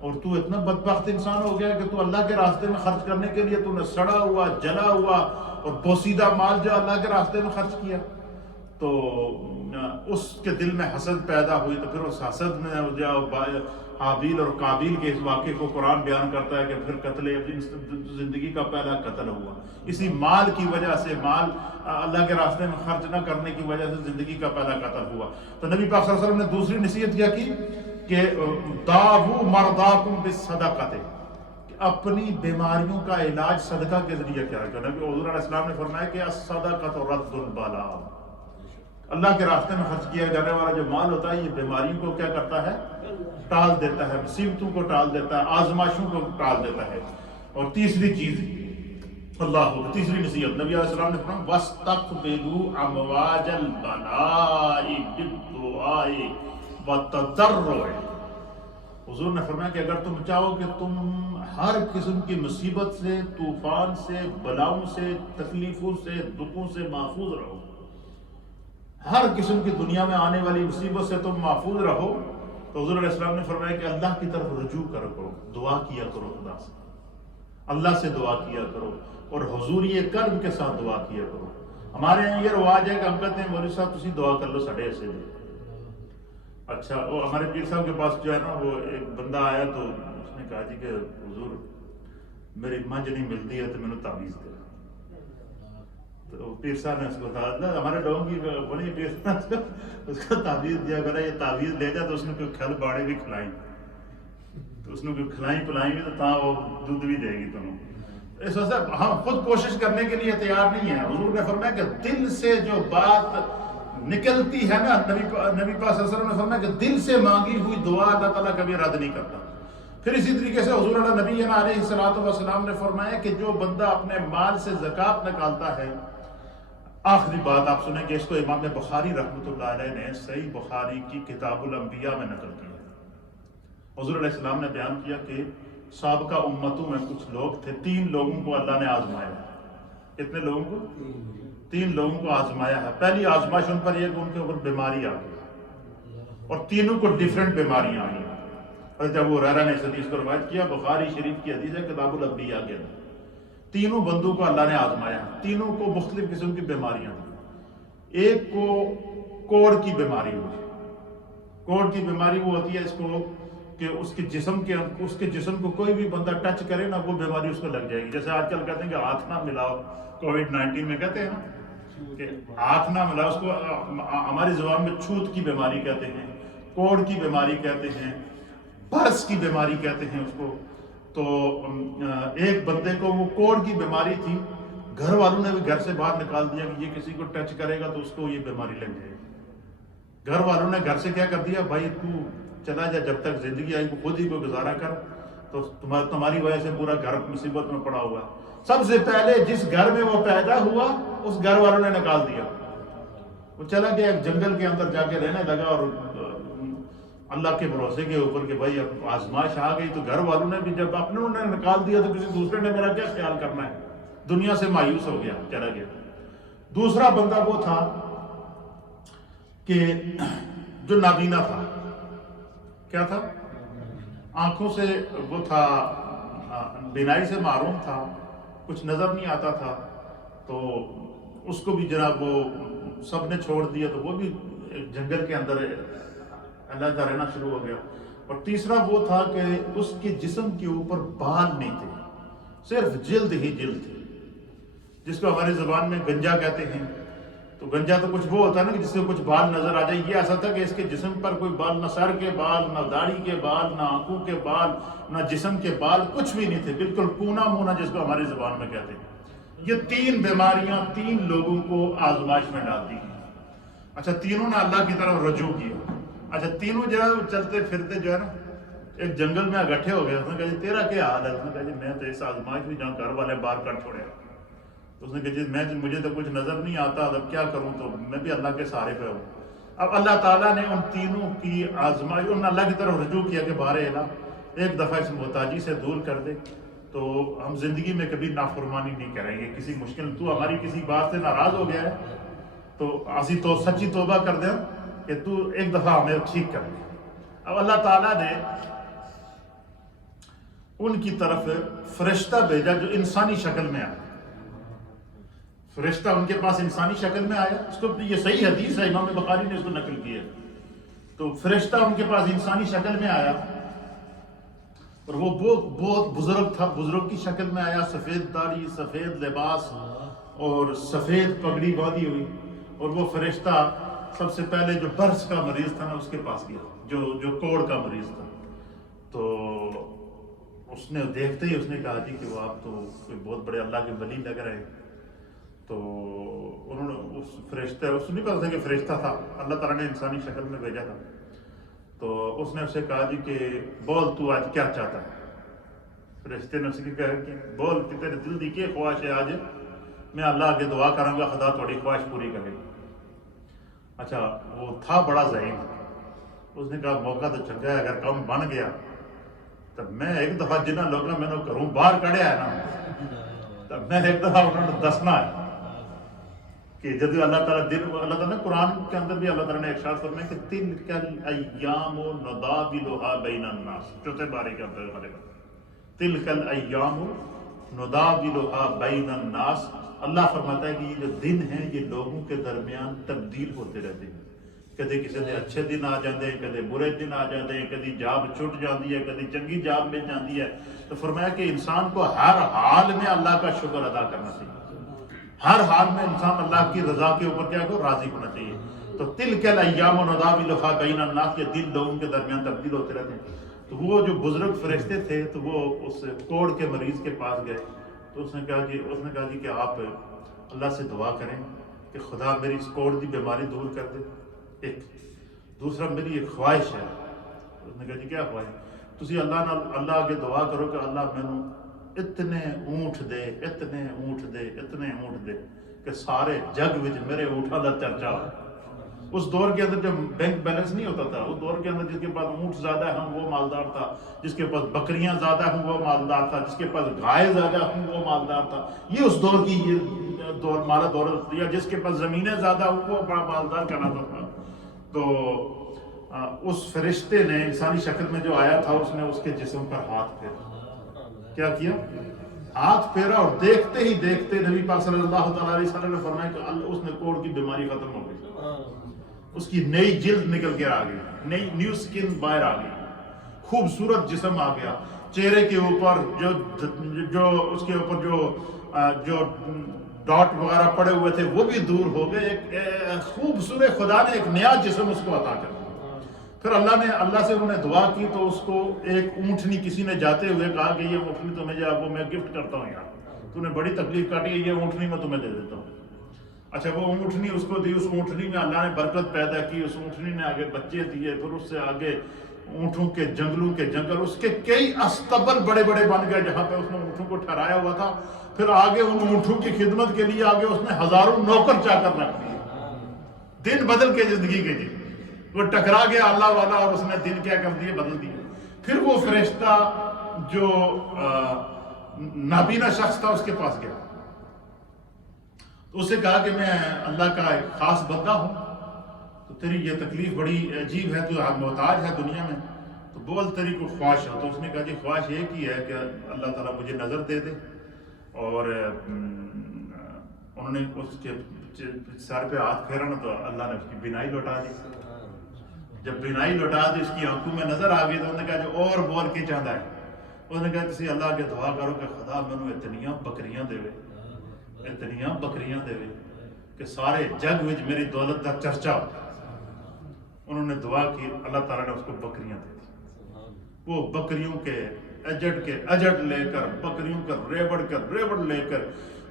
اور تو اتنا بدبخت انسان ہو گیا کہ تو اللہ کے راستے میں خرچ کرنے کے لیے تو نے سڑا ہوا، جلا ہوا اور بوسیدہ مال جو اللہ کے راستے میں خرچ کیا. تو اس کے دل میں حسد پیدا ہوئی. تو پھر اس حسد میں حابیل اور قابیل کے اس واقعے کو قرآن بیان کرتا ہے کہ پھر قتل زندگی کا پہلا قتل ہوا اسی مال کی وجہ سے، مال اللہ کے راستے میں خرچ نہ کرنے کی وجہ سے زندگی کا پہلا قتل ہوا۔ تو نبی پاک صلی اللہ علیہ وسلم نے دوسری نصیحت کیا کی کہ داؤ مرضاکم بالصدقۃ، اپنی بیماریوں کا علاج صدقہ کے ذریعے کیا ہے۔ نبی حضور علیہ السلام نے فرمایا کہ الصدقۃ رد البلاء، اللہ کے راستے میں خرچ کیا جانے والا جو مال ہوتا ہے یہ بیماریوں کو کیا کرتا ہے؟ ٹال دیتا ہے، مصیبتوں کو ٹال دیتا ہے، آزمائشوں کو ٹال دیتا ہے۔ اور تیسری چیز تیسری نصیحت نبی علیہ السلام نے فرمایا وَاسْتَقْبِلُوا أَمْوَاجَ الْبَلَاءِ بِالدُّعَاءِ وَالتَّضَرُّعِ، حضور نے فرمایا کہ اگر تم چاہو کہ تم ہر قسم کی مصیبت سے، طوفان سے، بلاؤں سے، تکلیفوں سے، دکھوں سے محفوظ رہو، ہر قسم کی دنیا میں آنے والی مصیبت سے تم محفوظ رہو، تو حضور علیہ السلام نے فرمایا کہ اللہ کی طرف رجوع کرو، دعا کیا کرو، خدا سے، اللہ سے دعا کیا کرو اور حضوری قلب کے ساتھ دعا کیا کرو۔ ہمارے یہاں یہ رواج ہے کہ ہم کہتے ہیں مولوی صاحب تسی دعا کر لو ساڈے ایسے لے۔ اچھا وہ ہمارے پیر صاحب کے پاس جو ہے نا وہ ایک بندہ آیا تو اس نے کہا جی کہ حضور میری منج نہیں ملتی ہے تو میں نے تعویذ دے۔ تو پیر صاحب نے اس کو کہا ہمارے لوگوں کی بڑی پیر صاحب اس کو تعویذ دیا کرا، یہ تعویذ لے جا تو اس نے کوئی کھل باڑے بھی کھلائیں، تو اس نے کوئی کھلائیں پلائیں گی تو تاں وہ دودھ بھی دے گی تمہیں۔ اس وجہ سے ہم خود کوشش کرنے کے لیے تیار نہیں ہیں۔ حضور نے فرمایا کہ دل سے جو بات نکلتی ہے نا، نبی پاک صلی اللہ علیہ وسلم نے فرمایا کہ دل سے مانگی ہوئی دعا اللہ تعالیٰ کبھی رد نہیں کرتا۔ پھر اسی طریقے سے حضور نبی علیہ السلام نے فرمایا کہ جو بندہ اپنے مال سے زکوٰۃ نکالتا ہے، آخری بات آپ سنیں کہ اس کو امام بخاری رحمۃ اللہ علیہ نے صحیح بخاری کی کتاب الانبیاء میں نقل کیا۔ حضور علیہ السلام نے بیان کیا کہ سابقہ امتوں میں کچھ لوگ تھے، 3 لوگوں کو اللہ نے آزمایا ہے۔ کتنے لوگوں کو؟ 3 لوگوں کو آزمایا ہے۔ پہلی آزمائش ان پر یہ کہ ان کے اوپر بیماری آ گئی اور تینوں کو ڈیفرنٹ بیماریاں آئیں۔ اور جب وہ ریرا نے اس حدیث کو روایت کیا، بخاری شریف کی حدیث ہے کتاب الانبیاء کے اندر، تینوں بندوں کو اللہ نے آزمایا، تینوں کو مختلف قسم کی بیماریاں تھیں۔ ایک کو کوڑ کی بیماری ہوئی۔ کوڑ کی بیماری وہ ہوتی ہے اس کو کہ اس کے جسم کو کوئی بھی بندہ ٹچ کرے نا وہ بیماری اس کو لگ جائے گی۔ جیسے آج کل کہتے ہیں کہ ہاتھ نہ ملاؤ، کووڈ-19 میں کہتے ہیں نا کہ ہاتھ نہ ملاؤ، اس کو ہماری زبان میں چھوت کی بیماری کہتے ہیں، کوڑ کی بیماری کہتے ہیں، برس کی بیماری کہتے ہیں اس کو۔ تو ایک بندے کو وہ کوڑ کی بیماری تھی، گھر والوں نے بھی گھر سے باہر نکال دیا کہ یہ کسی کو ٹچ کرے گا تو اس کو یہ بیماری لگ جائے گی۔ گھر والوں نے گھر سے کیا کر دیا، بھائی تو چلا جا، جب تک زندگی آئی خود ہی کو گزارا کر، تو تمہاری وجہ سے پورا گھر مصیبت میں پڑا ہوا ہے۔ سب سے پہلے جس گھر میں وہ پیدا ہوا اس گھر والوں نے نکال دیا، وہ چلا گیا ایک جنگل کے اندر جا کے رہنے لگا، اور اللہ کے بھروسے کے اوپر کہ بھائی اب آزمائش آ گئی، تو گھر والوں نے بھی جب اپنے نے نکال دیا تو کسی دوسرے نے میرا کیا خیال کرنا ہے، دنیا سے مایوس ہو گیا، چلا گیا۔ دوسرا بندہ وہ تھا کہ جو نابینا تھا، کیا تھا؟ آنکھوں سے وہ تھا، بینائی سے محروم تھا، کچھ نظر نہیں آتا تھا، تو اس کو بھی جناب وہ سب نے چھوڑ دیا، تو وہ بھی جنگل کے اندر علیحدہ رہنا شروع ہو گیا۔ اور تیسرا وہ تھا کہ اس کے جسم کے اوپر بال نہیں تھے، صرف جلد ہی جلد تھی، جس کو ہماری زبان میں گنجا کہتے ہیں۔ تو گنجا تو کچھ وہ ہوتا ہے نا کہ جس سے کچھ بال نظر آ جائے، یہ ایسا تھا کہ اس کے جسم پر کوئی بال، نہ سر کے بال، نہ داڑھی کے بال، نہ آنکھوں کے بال، نہ جسم کے بال، کچھ بھی نہیں تھے، بالکل کونا مونا جس کو ہماری زبان میں کہتے ہیں۔ یہ 3 بیماریاں 3 لوگوں کو آزمائش میں ڈال دی گئی۔ اچھا تینوں نے اللہ کی طرف رجوع کیا۔ اچھا تینوں جو ہے چلتے پھرتے جو ہے نا ایک جنگل میں اکٹھے ہو گئے۔ اس نے کہا جی تیرا کیا حال ہے؟ اس نے کہا جی میں تو اس آزمائش میں جہاں گھر والے باہر کر چھوڑے۔ اس نے کہا جی مجھے تو کچھ نظر نہیں آتا، اب کیا کروں، تو میں بھی اللہ کے سہارے پہ ہوں۔ اب اللہ تعالیٰ نے ان تینوں کی آزمائش، انہوں نے اللہ کی طرف رجوع کیا کہ بارے الہ ایک دفعہ اس محتاجی سے دور کر دے، تو ہم زندگی میں کبھی نافرمانی نہیں کریں گے، کسی مشکل تو ہماری کسی بات سے ناراض ہو گیا ہے تو اسی تو سچی توبہ کر دیں کہ تو ایک دفعہ ہمیں ٹھیک کر دے۔ اب اللہ تعالیٰ نے ان کی طرف فرشتہ بھیجا جو انسانی شکل میں آیا۔ فرشتہ ان کے پاس انسانی شکل میں آیا، اس کو یہ صحیح حدیث ہے، امام بخاری نے اس کو نقل کی ہے۔ تو فرشتہ ان کے پاس انسانی شکل میں آیا اور وہ بہت بزرگ تھا، بزرگ کی شکل میں آیا، سفید داڑھی، سفید لباس اور سفید پگڑی باندھی ہوئی، اور وہ فرشتہ سب سے پہلے جو برس کا مریض تھا نا اس کے پاس گیا، جو کوڑ کا مریض تھا. تو اس نے دیکھتے ہی اس نے کہا جی کہ وہ آپ تو کوئی بہت بڑے اللہ کے ولی لگ رہے ہیں. تو انہوں نے اس فرشتہ، اس نے نہیں پتا تھا کہ فرشتہ تھا، اللہ تعالیٰ نے انسانی شکل میں بھیجا تھا. تو اس نے اسے کہا جی کہ بول تو آج کیا چاہتا ہے. فرشتے نے اسے کہا کہ بول کہ تیرے دل دی کی خواہش ہے، آج میں اللہ آگے دعا کروں گا خدا تھوڑی خواہش پوری کرے. اچھا وہ تھا بڑا ذہین، اس نے کہا موقع تو چنگا ہے، اگر کام بن گیا تو میں ایک دفعہ جنہ لوگوں میں گھروں باہر کڑیا ہے نا، تو میں ایک دفعہ انہوں نے دسنا ہے کہ جب اللہ تعالیٰ اللہ تعالیٰ نے قرآن کے اندر بھی اللہ تعالیٰ نے ارشاد فرمایا کہ تلک الایام نداولها بین الناس، چوتھے بارے کے اندر ہمارے پاس تلک الایام نداولها بین الناس. اللہ فرماتا ہے کہ یہ جو دن ہیں یہ لوگوں کے درمیان تبدیل ہوتے رہتے ہیں. کدی کسی دے اچھے دن آ جاتے ہیں، کدی برے دن آ جاتے ہیں، کدی جاب چھٹ جاتی ہے، کدی چنگی جاب مل جاتی ہے. تو فرمایا کہ انسان کو ہر حال میں اللہ کا شکر ادا کرنا چاہیے، ہر حال میں انسان اللہ کی رضا کے اوپر کیا کو راضی ہونا چاہیے. تو تلک الایام نداولها بین الناس، یہ دن لوگوں کے درمیان تبدیل ہوتے رہتے ہیں. تو وہ جو بزرگ فرشتے تھے تو وہ اس کوڑ کے مریض کے پاس گئے. تو اس نے کہا جی کہ آپ اللہ سے دعا کریں کہ خدا میری اس کوڑ کی بیماری دور کر دے. ایک دوسرا میری ایک خواہش ہے. اس نے کہا جی کیا خواہش؟ تسی اللہ آگے دعا کرو کہ اللہ مینوں اتنے اونٹ دے کہ سارے جگ وچ میرے اونٹاں دا چرچا ہو. اس دور کے اندر جب بینک بیلنس نہیں ہوتا تھا، اس دور کے اندر جس کے پاس اونٹ زیادہ ہوں وہ مالدار تھا، جس کے پاس بکریاں زیادہ ہوں وہ مالدار تھا، جس کے پاس گائے زیادہ ہوں وہ مالدار تھا. یہ اس دور کی ہمارا دور دیا، جس کے پاس زمینیں زیادہ ہوں وہ بڑا مالدار کہلاتا تھا. تو اس فرشتے نے انسانی شکل میں جو آیا تھا اس نے اس کے جسم پر ہاتھ پھیرا. کیا کیا؟ ہاتھ پھیرا، اور دیکھتے ہی دیکھتے نبی پاک صلی اللہ تعالیٰ علیہ وسلم نے فرمایا کہ اس نے کوڑ کی بیماری ختم ہو گئی، اس کی نئی جلد نکل کے آ گئی، نیو سکن باہر آ گئی، خوبصورت جسم آ گیا. چہرے کے اوپر جو اس کے اوپر جو ڈاٹ وغیرہ پڑے ہوئے تھے وہ بھی دور ہو گئے. ایک خوبصورت خدا نے ایک نیا جسم اس کو عطا کر دیا. پھر اللہ سے انہوں نے دعا کی تو اس کو ایک اونٹنی کسی نے جاتے ہوئے کہا کہ یہ اونٹنی تمہیں جو وہ میں گفٹ کرتا ہوں یار، تو نے بڑی تکلیف کاٹی ہے، یہ اونٹنی میں تمہیں دے دیتا ہوں. اچھا وہ اونٹنی اس کو دی، اس اونٹنی میں اللہ نے برکت پیدا کی، اس اونٹنی نے آگے بچے دیے، پھر اس سے آگے اونٹوں کے جنگلوں کے جنگل، اس کے کئی استبل بڑے بڑے بن گئے جہاں پہ اس نے اونٹوں کو ٹھہرایا ہوا تھا. پھر آگے ان اونٹوں کی خدمت کے لیے آگے اس نے ہزاروں نوکر چاکر رکھ دیے. دن بدل کے زندگی کے جی وہ ٹکرا گیا اللہ والا، اور اس نے دن کیا کر دیے بدل دیے. پھر وہ فرشتہ جو نابینا شخص تھا اس کے پاس گیا، تو اسے کہا کہ میں اللہ کا ایک خاص بندہ ہوں، تو تیری یہ تکلیف بڑی عجیب ہے، تو محتاج ہے دنیا میں، تو بول تیری کوئی خواہش ہو. تو اس نے کہا جی خواہش ایک ہی ہے کہ اللہ تعالیٰ مجھے نظر دے دے. اور انہوں نے اس کے سر پہ ہاتھ پھیرا نا تو اللہ نے اس کی بینائی لوٹا دی. جب بینائی لوٹا دی اس کی آنکھوں میں نظر آ گئی تو انہوں نے کہا جو اور بول کے چاہتا ہے. انہوں نے کہا تسی اللہ کے دعا کرو کہ خدا مینوں اتنیاں بکریاں دے کہ سارے جگ وچ میری دولت دا چرچا ہو. انہوں نے دعا کی، اللہ تعالیٰ نے اس کو بکریاں دے دی. وہ بکریوں کے اجڑ لے کر، بکریوں کا ریوڑ لے کر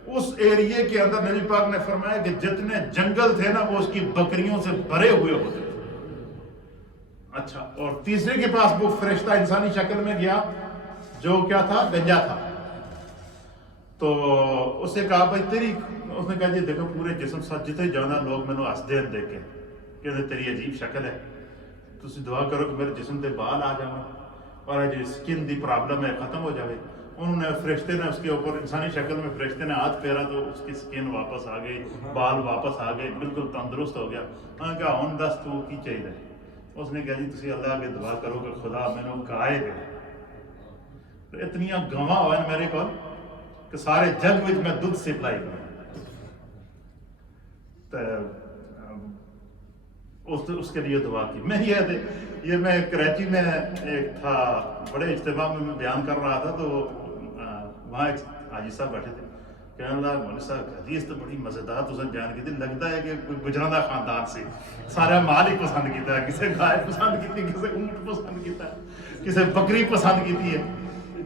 اس ایریے کے اندر نبی پاک نے فرمایا کہ جتنے جنگل تھے نا وہ اس کی بکریوں سے بھرے ہوئے ہوتے تھے. اچھا، اور تیسرے کے پاس وہ فرشتہ انسانی شکل میں گیا جو کیا تھا؟ گنجا تھا. تو اس نے کہا بھائی اس نے کہا جی دیکھو پورے جسم ساتھ جتنے جانا لوگ مینوں ہسدے ہیں دیکھ کے کہ تیری عجیب شکل ہے، تسی دعا کرو کہ میرے جسم تے بال آ جاؤں اور جو سکن دی پرابلم ہے ختم ہو جائے. انہوں نے فرشتے نے اس کے اوپر انسانی شکل میں فرشتے نے ہاتھ پھیرا تو اس کی سکن واپس آ گئی، بال واپس آ گئے، بالکل تندرست ہو گیا. انہوں نے کہا ہن دس تو کی چاہیے؟ اس نے کہا جی تسی اللہ کے دعا کرو کہ خدا مینوں گائے دے. اتنیاں گواں ہوئے میرے کو کہ سارے جگ وچ میں دودھ سپلائی کروں. اس کے لیے دعا کی. میں یہ میں کراچی میں ایک تھا بڑے اجتماع میں بیان کر رہا تھا، تو وہاں ایک حاجی صاحب بیٹھے تھے، کہنے لگا مولوی صاحب حدیث تو بڑی مزیدار تُسے بیان کی تھی، لگتا ہے کہ کوئی گجراندہ خاندان سے سارا مال ہی پسند کیتا ہے، کسی گائے پسند کی تھی، کسی اونٹ پسند کیتا ہے، کسی بکری پسند کی تھی ہے.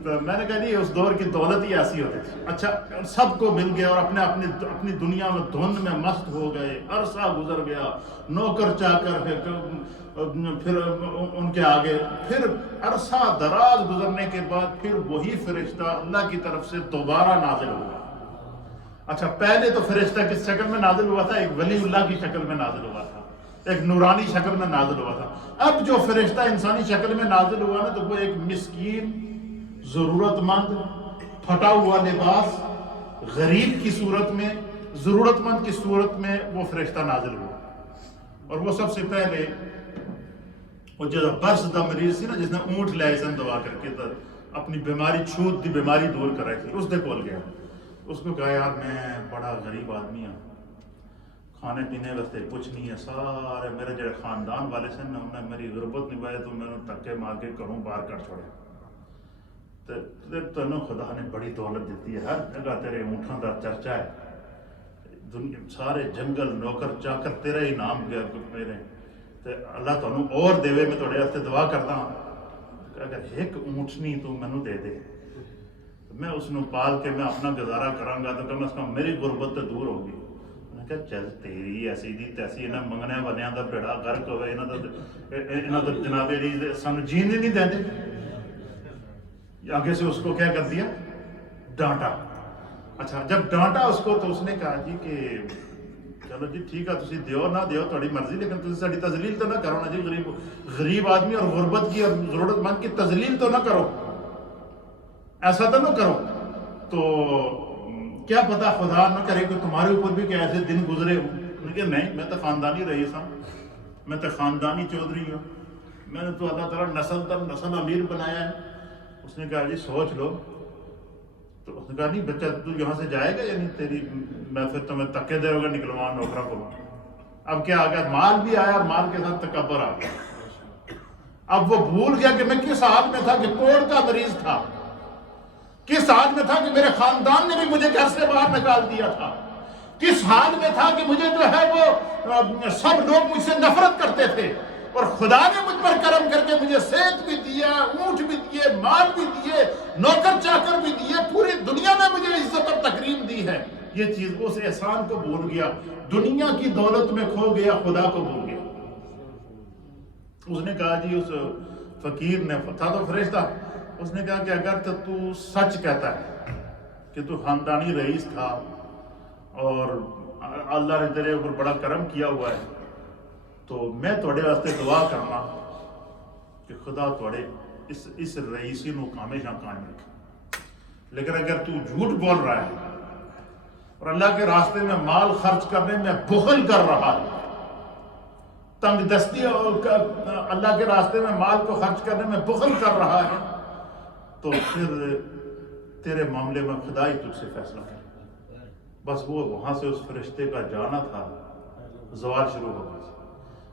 تو میں نے کہا نہیں، اس دور کی دولت ہی ایسی ہوتی تھی. اچھا سب کو مل گیا اور اپنی دنیا میں دھن میں مست ہو گئے. عرصہ گزر گیا، نوکر چاکر ہے، پھر ان کے آگے، پھر عرصہ دراز گزرنے کے بعد پھر وہی فرشتہ اللہ کی طرف سے دوبارہ نازل ہوا. اچھا پہلے تو فرشتہ کس شکل میں نازل ہوا تھا؟ ایک ولی اللہ کی شکل میں نازل ہوا تھا، ایک نورانی شکل میں نازل ہوا تھا. اب جو فرشتہ انسانی شکل میں نازل ہوا نا، تو وہ ایک مسکین، ضرورت مند، پھٹا ہوا لباس، غریب کی صورت میں، ضرورت مند کی صورت میں وہ فرشتہ نازل ہوا. اور وہ سب سے پہلے وہ جو برس دا مریض سی نا، جس نے اونٹ لے سن دعا کر کے اپنی بیماری چھوٹ دی بیماری دور کرائی تھی، اس دے کول گیا. اس کو کہا یار میں بڑا غریب آدمی ہوں، کھانے پینے واسطے کچھ نہیں ہے، سارے میرے جڑے خاندان والے سن نا انہیں میری غربت نبھائی تو میں نے دھکے مار کے گھروں باہر کر چھوڑے. تینوں خدا نے بڑی دولت دیتی ہے، ہر جگہ تیرے اونٹوں کا چرچا ہے، سارے جنگل نوکر چاکر تیرا ہی نام گیا میرے. اللہ تمہیں اور دے، میں تھوڑے واسطے دعا کرتا ہوں، اگر ایک اونٹنی تو مینوں دے دے، میں اس نو پال کے میں اپنا گزارا کراں گا، تو کم از کم میری غربت تو دور ہوگی. میں کہا چل تیری ایسی دی تیسی، انہیں منگنے والیاں دا بیڑا غرق ہوئے، انہاں تو جناب علی سانو جین ہی نہیں دیندے. آگے سے اس کو کیا کر دیا؟ ڈانٹا. اچھا جب ڈانٹا اس کو تو اس نے کہا جی کہ چلو جی ٹھیک ہے، تسی دیو نہ دیو تھوڑی مرضی، لیکن تسی ساڈی تذلیل تو نہ کرو نا جی. غریب آدمی اور غربت کی اور ضرورت مند کی تذلیل تو نہ کرو، ایسا تو نہ کرو. تو کیا پتا خدا نہ کرے کہ تمہارے اوپر بھی کہ ایسے دن گزرے ہوں. لیکن نہیں، میں تو خاندانی رئیس ہوں، میں تو خاندانی چودھری ہوں، میں نے تو اللہ تعالیٰ نسل در نسل امیر بنایا ہے. اس نے کہا جی سوچ لو. تو اس نے کہا نہیں بچہ تو یہاں سے جائے گا یا نہیں، تیری میں پھر تمہیں تکے دے ہوگا نکلوا نوکرا کو. اب کیا آ گیا؟ مال بھی آیا اور مال کے ساتھ تکبر آ گیا. اب وہ بھول گیا کہ میں کس حال میں تھا، کہ کوڑ کا مریض تھا، کس حال میں تھا کہ میرے خاندان نے بھی مجھے گھر سے باہر نکال دیا تھا، کس حال میں تھا کہ مجھے جو ہے وہ سب لوگ مجھ سے نفرت کرتے تھے، اور خدا نے مجھ پر کرم کر کے مجھے صحت بھی دیا، اونٹ بھی دیے، مال بھی دیے، نوکر چاکر بھی دیے، پوری دنیا میں مجھے عزت اور تکریم دی ہے. یہ چیز اس احسان کو بھول گیا، دنیا کی دولت میں کھو گیا، خدا کو بھول گیا. اس نے کہا جی اس فقیر نے، تھا تو فرشتہ، اس نے کہا کہ اگر تو سچ کہتا ہے کہ تو خاندانی رئیس تھا اور اللہ نے تیرے اوپر بڑا کرم کیا ہوا ہے، تو میں تھوڑے واسطے دعا کرنا کہ خدا تھوڑے اس رئیسی نو ہمیشہ قائم رکھے. لیکن اگر تو جھوٹ بول رہا ہے اور اللہ کے راستے میں مال خرچ کرنے میں بخل کر رہا ہے، تنگ دستی اللہ کے راستے میں مال کو خرچ کرنے میں بخل کر رہا ہے، تو پھر تیرے معاملے میں خدا ہی تجھ سے فیصلہ کرے. بس وہ وہاں سے اس فرشتے کا جانا تھا، زوال شروع ہو گئی.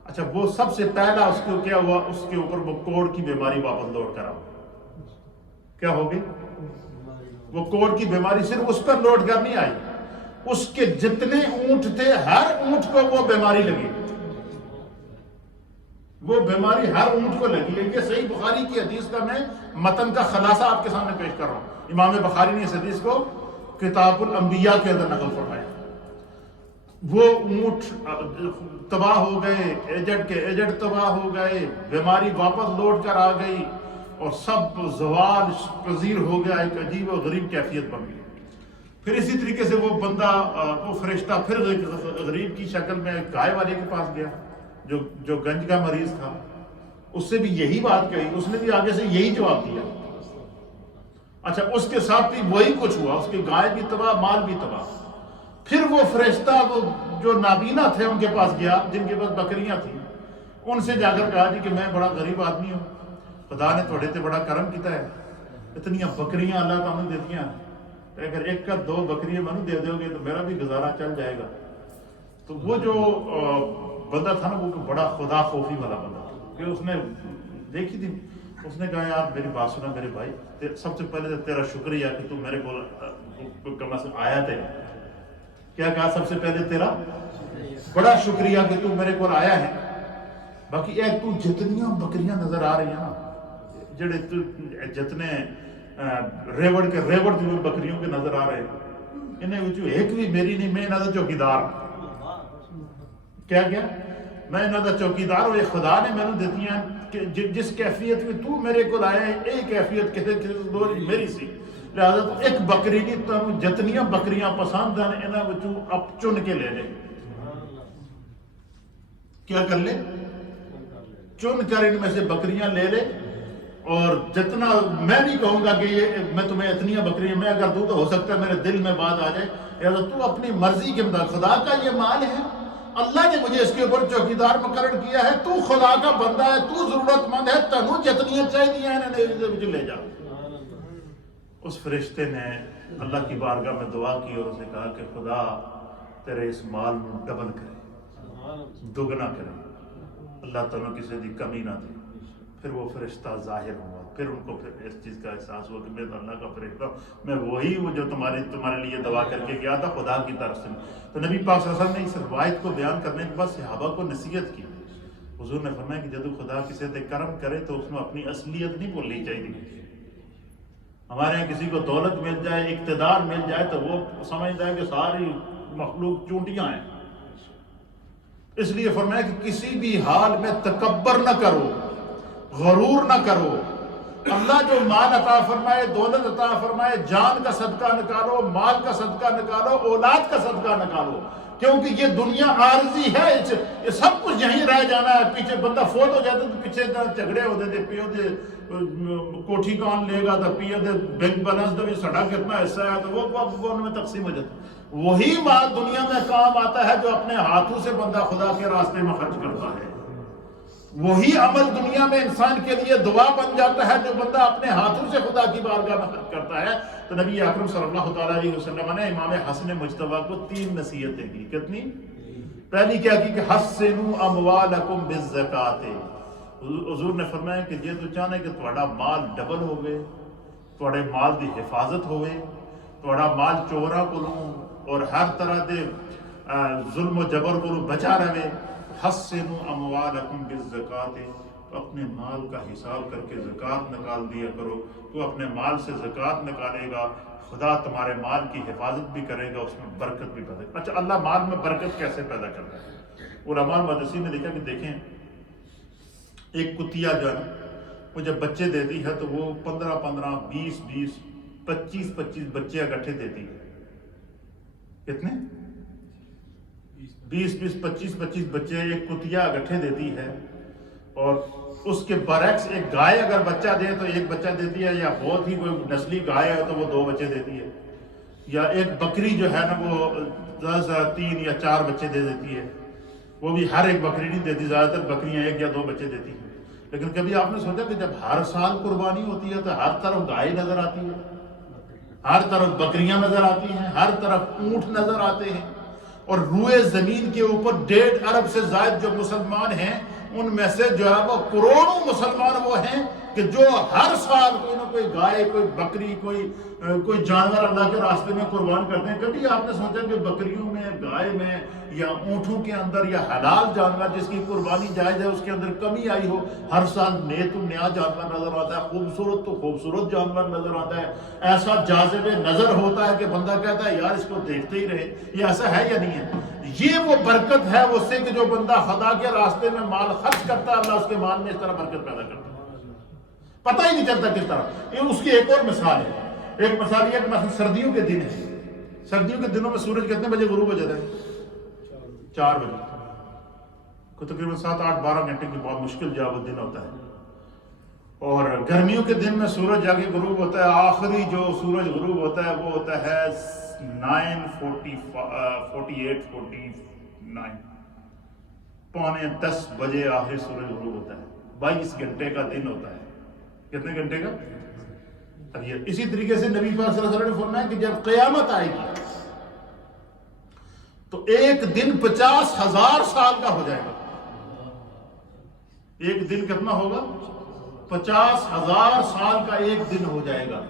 اچھا وہ سب سے پہلا اس کو کیا ہوا؟ اس کے اوپر وہ کوڑ کی بیماری واپس لوٹ کر آ گئی. کیا ہو گئی؟ وہ کوڑ کی بیماری صرف اس پر لوٹ کر نہیں آئی، اس کے جتنے اونٹ تھے ہر اونٹ کو وہ بیماری لگی. وہ بیماری ہر اونٹ کو لگی ہے. یہ صحیح بخاری کی حدیث کا میں متن کا خلاصہ آپ کے سامنے پیش کر رہا ہوں. امام بخاری نے اس حدیث کو کتاب الانبیاء کے اندر نقل فرمایا. وہ اونٹ تباہ ہو گئے، ایجنٹ کے ایجنٹ تباہ ہو گئے، بیماری واپس لوٹ کر آ گئی اور سب زوال پذیر ہو گیا، ایک عجیب و غریب کیفیت بن گئی. پھر اسی طریقے سے وہ بندہ، وہ فرشتہ پھر غریب کی شکل میں گائے والے کے پاس گیا جو گنج کا مریض تھا. اس سے بھی یہی بات کہی، اس نے بھی آگے سے یہی جواب دیا. اچھا اس کے ساتھ بھی وہی کچھ ہوا، اس کی گائے بھی تباہ، مال بھی تباہ. پھر وہ فرشتہ وہ جو نابینا تھے ان کے پاس گیا، جن کے پاس بکریاں تھیں، ان سے جا کر کہا جی کہ میں بڑا غریب آدمی ہوں، خدا نے تھوڑے تے بڑا کرم کیتا ہے، اتنی بکریاں اللہ تعالیٰ نے دیتی ہیں، اگر ایک کا دو بکریاں منو دے دو گے تو میرا بھی گزارا چل جائے گا. تو وہ جو بندہ تھا نا وہ بڑا خدا خوفی والا بندہ تھا کہ اس نے دیکھی تھی، اس نے کہا یار میری بات سنا میرے بھائی، سب سے پہلے تیرا شکریہ کہ تو میرے کو کم از کم آیا تھے. کیا کہا سب سے پہلے؟ تیرا بڑا شکریہ کہ تو میرے کو آیا ہے. باقی ایک تو جتنیاں بکریاں نظر آ رہی ہیں نا، جڑے جتنے ریوڑ کے بکریوں کے نظر آ رہے ہیں، انہیں وچوں ایک بھی میری نہیں. میں انہاں دا چوکیدار. کیا میں انہاں دا چوکیدار ہوں. خدا نے میں نے دیتی ہیں کہ جس کیفیت میں تو میرے کو آیا ہے، یہ کیفیت کسی میری سی. لہذا تو ایک بکری نہیں، تمہیں جتنیاں بکریاں پسند ہیں انہاں وچوں اب چن کے لے لے. کیا کر لے؟ چن کر ان میں سے بکریاں لے لے. اور جتنا میں نہیں کہوں گا کہ یہ میں تمہیں اتنی بکریاں، میں اگر دوں تو ہو سکتا ہے میرے دل میں بات آ جائے. لہذا تو اپنی مرضی کے مطابق، خدا کا یہ مال ہے، اللہ نے مجھے اس کے اوپر چوکیدار مقرر کیا ہے، تو خدا کا بندہ ہے، تو ضرورت مند ہے، تنوں جتنیاں چاہیے ہیں لے جا. اس فرشتے نے اللہ کی بارگاہ میں دعا کی اور اسے کہا کہ خدا تیرے اس مال میں ڈبل کرے، دگنا کرے، اللہ تعالیٰ کسی دی کمی نہ دے. پھر وہ فرشتہ ظاہر ہوا. پھر ان کو پھر اس چیز کا احساس ہوا کہ میں تو اللہ کا فرشتہ ہوں، میں وہی ہوں جو تمہارے لیے دعا کر کے گیا تھا خدا کی طرف سے. تو نبی پاک صلی اللہ علیہ وسلم نے اس روایت کو بیان کرنے کے بعد صحابہ کو نصیحت کی. حضور نے فرمایا کہ جب خدا کسی تے کرم کرے تو اس میں اپنی اصلیت نہیں بھولنی چاہیے. ہمارے یہاں کسی کو دولت مل جائے، اقتدار مل جائے تو وہ سمجھتا ہے کہ ساری مخلوق چونٹیاں ہیں. اس لیے فرمایا کہ کسی بھی حال میں تکبر نہ کرو، غرور نہ کرو. اللہ جو مال عطا فرمائے، دولت عطا فرمائے، جان کا صدقہ نکالو، مال کا صدقہ نکالو، اولاد کا صدقہ نکالو، کیونکہ یہ دنیا عارضی ہے. یہ سب کچھ یہیں رہ جانا ہے. پیچھے بندہ فوت ہو جاتا تو پیچھے جھگڑے ہوتے تھے، پیو دے کوٹھی کون لے گا، تو پیو دے بینک بیلنس دا بھی سڑا کتنا حصہ ہے، تو وہ ان میں تقسیم ہو جاتا. وہی مال دنیا میں کام آتا ہے جو اپنے ہاتھوں سے بندہ خدا کے راستے میں خرچ کرتا ہے. وہی عمل دنیا میں انسان کے لیے دعا بن جاتا ہے جو بندہ اپنے ہاتھوں سے خدا کی بارگاہ میں خرچ کرتا ہے. تو نبی اکرم صلی اللہ تعالیٰ علیہ وسلم نے امام حسن مجتبیٰ کو 3 نصیحتیں کی. کتنی؟ پہلی کیا کی کہ حسنوا اموالکم بالزکاۃ. حضور نے فرمایا کہ یہ تو چاہنے کہ تھوڑا مال ڈبل ہوئے، تھوڑے مال دی حفاظت ہوئے، تھوڑا مال چوراں کو اور ہر طرح دے ظلم و جبر کو بچا رہے. حسنوا اموالکم بالزکاۃ. اپنے مال کا حساب کر کے زکوٰۃ نکال دیا کرو. تو اپنے مال سے زکوٰۃ نکالے گا، خدا تمہارے مال کی حفاظت بھی کرے گا، اس میں برکت بھی پیدا. اچھا، اللہ مال میں برکت کیسے پیدا کرتا ہے؟ علماء محدثین نے لکھا کہ دیکھیں، ایک کتیا جو ہے وہ جب بچے دیتی ہے تو وہ 15 20 25 بچے اکٹھے دیتی ہے. کتنے؟ 20 25 بچے ایک کتیا اکٹھے دیتی ہے. اور اس کے برعکس ایک گائے اگر بچہ دے تو ایک بچہ دیتی ہے، یا بہت ہی کوئی نسلی گائے ہے تو وہ 2 بچے دیتی ہے. یا ایک بکری جو ہے نا وہ 3 یا 4 بچے دے دیتی ہے. وہ بھی ہر ایک بکری نہیں دیتی، زیادہ تر بکریاں 1 یا 2 بچے دیتی ہیں. لیکن کبھی آپ نے سوچا کہ جب ہر سال قربانی ہوتی ہے تو ہر طرف گائے نظر آتی ہے، ہر طرف بکریاں نظر آتی ہیں، ہر طرف اونٹ نظر آتے ہیں. اور روئے زمین کے اوپر 1.5 ارب سے زائد جو مسلمان ہیں، ان میں سے جو ہے وہ کروڑوں مسلمان وہ ہیں کہ جو ہر سال کوئی نہ کوئی گائے، کوئی بکری، کوئی جانور اللہ کے راستے میں قربان کرتے ہیں. کبھی آپ نے سوچا کہ بکریوں میں، گائے میں یا اونٹوں کے اندر یا حلال جانور جس کی قربانی جائز ہے اس کے اندر کمی آئی ہو؟ ہر سال نیا جانور نظر آتا ہے، خوبصورت تو خوبصورت جانور نظر آتا ہے، ایسا جاذب نظر ہوتا ہے کہ بندہ کہتا ہے یار اس کو دیکھتے ہی رہے. یہ ایسا ہے یا نہیں ہے؟ یہ وہ برکت ہے اس سے کہ جو بندہ خدا کے راستے میں مال خرچ کرتا ہے، اللہ اس کے مال میں اس طرح برکت پیدا کرتا ہے، پتہ ہی نہیں چلتا کس طرح. یہ اس کی ایک اور مثال ہے. ایک مثال یہ ہے کہ مثلا سردیوں کے دن ہے، سردیوں کے دنوں میں سورج کتنے بجے غروب ہو جاتا ہے؟ 4 بجے. کو تقریباً 7-8-12 گھنٹے کی بہت مشکل جو وہ دن ہوتا ہے. اور گرمیوں کے دن میں سورج جا کے غروب ہوتا ہے. آخری جو سورج غروب ہوتا ہے وہ ہوتا ہے 9:48-49، 9:45 بجے آخری سورج غروب ہوتا ہے. 22 گھنٹے کا دن ہوتا ہے. کتنے گھنٹے کا؟ اسی طریقے سے نبی پاک صلی اللہ علیہ وسلم نے فرمایا کہ جب قیامت آئے گی تو ایک دن 50,000 سال کا ہو جائے گا. ایک دن کتنا ہوگا؟ 50,000 سال کا ایک دن ہو جائے گا۔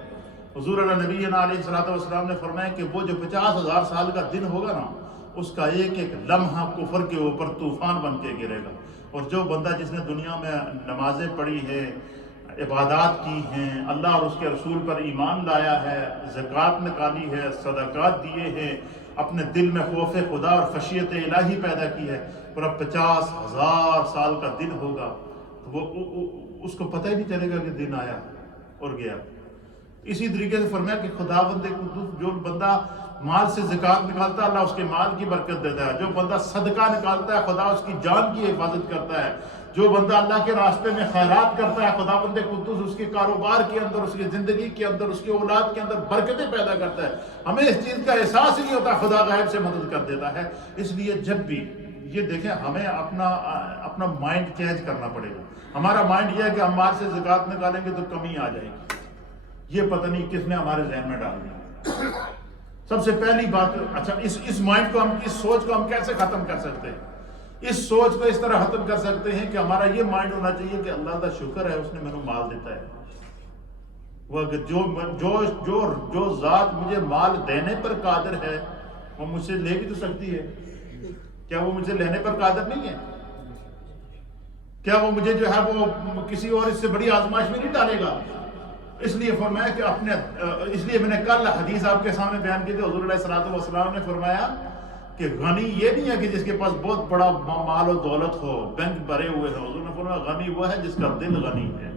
حضور نبی علیہ الصلوۃ والسلام نے فرمایا کہ وہ جو 50,000 سال کا دن ہوگا نا، اس کا ایک ایک لمحہ کفر کے اوپر طوفان بن کے گرے گا۔ اور جو بندہ جس نے دنیا میں نمازیں پڑھی ہے، عبادات کی ہیں، اللہ اور اس کے رسول پر ایمان لایا ہے، زکوٰۃ نکالی ہے، صدقات دیے ہیں، اپنے دل میں خوف خدا اور خشیت الہی پیدا کی ہے، اور اب 50,000 سال کا دن ہوگا، تو وہ اس کو پتہ ہی نہیں چلے گا کہ دن آیا اور گیا۔ اسی طریقے سے فرمایا کہ خداوند قدوس جو بندہ مال سے زکوٰۃ نکالتا ہے، اللہ اس کے مال کی برکت دیتا ہے۔ جو بندہ صدقہ نکالتا ہے، خدا اس کی جان کی حفاظت کرتا ہے۔ جو بندہ اللہ کے راستے میں خیرات کرتا ہے، خداوند قدوس اس کے کاروبار کے اندر، اس کی زندگی کے اندر، اس کی اولاد کے اندر برکتیں پیدا کرتا ہے۔ ہمیں اس چیز کا احساس ہی نہیں ہوتا، خدا غیب سے مدد کر دیتا ہے۔ اس لیے جب بھی یہ دیکھیں، ہمیں اپنا مائنڈ چینج کرنا پڑے گا۔ ہمارا مائنڈ یہ ہے کہ ہم مال سے زکوٰۃ نکالیں گے تو کمی آ جائے گی، یہ پتہ نہیں کس نے ہمارے ذہن میں ڈال دیا۔ سب سے پہلی بات، اچھا اس مائنڈ کو اس سوچ کو ہم کیسے ختم کر سکتے ہیں؟ اس سوچ کو اس طرح ختم کر سکتے ہیں کہ ہمارا یہ مائنڈ ہونا چاہیے کہ اللہ کا شکر ہے، اس نے میرے مال دیتا ہے۔ وہ جو ذات مجھے مال دینے پر قادر ہے، وہ مجھ سے لے بھی تو سکتی ہے۔ کیا وہ مجھے لینے پر قادر نہیں ہے؟ کیا وہ مجھے جو ہے وہ کسی اور اس سے بڑی آزمائش میں نہیں ڈالے گا؟ اس لیے فرمایا کہ اس لیے میں نے کل حدیث آپ کے سامنے بیان کی تھی۔ حضور علیہ الصلوۃ والسلام نے فرمایا کہ غنی یہ نہیں ہے کہ جس کے پاس بہت بڑا مال و دولت ہو، بینک بھرے ہوئے ہو۔ حضور نے فرمایا غنی وہ ہے جس کا دل غنی ہے۔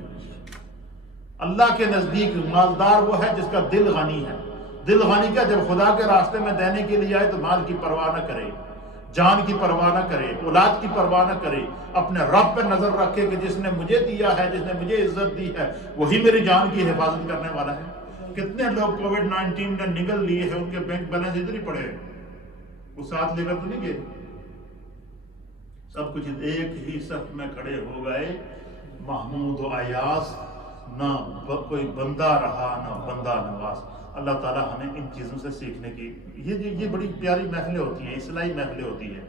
اللہ کے نزدیک مالدار وہ ہے جس کا دل غنی ہے۔ دل غنی کا جب خدا کے راستے میں دینے کے لیے آئے تو مال کی پرواہ نہ کرے، جان کی پرواہ نہ کرے، اولاد کی پرواہ نہ کرے، اپنے رب پہ نظر رکھے کہ جس نے مجھے دیا ہے، جس نے مجھے عزت دی ہے، وہی میری جان کی حفاظت کرنے والا ہے۔ کتنے لوگ کووڈ-19 نے نگل لیے ہیں، ان کے بینک بیلنس ادھر ہی پڑے ہیں، وہ ساتھ لے کر تو نہیں گئے، سب کچھ ایک ہی صف میں کھڑے ہو گئے۔ محمود و ایاس، نہ کوئی بندہ رہا نہ بندہ نواز۔ اللہ تعالیٰ ہمیں ان چیزوں سے سیکھنے کی، یہ بڑی پیاری محفلیں ہوتی ہیں، اصلاحی محفلیں ہوتی ہیں۔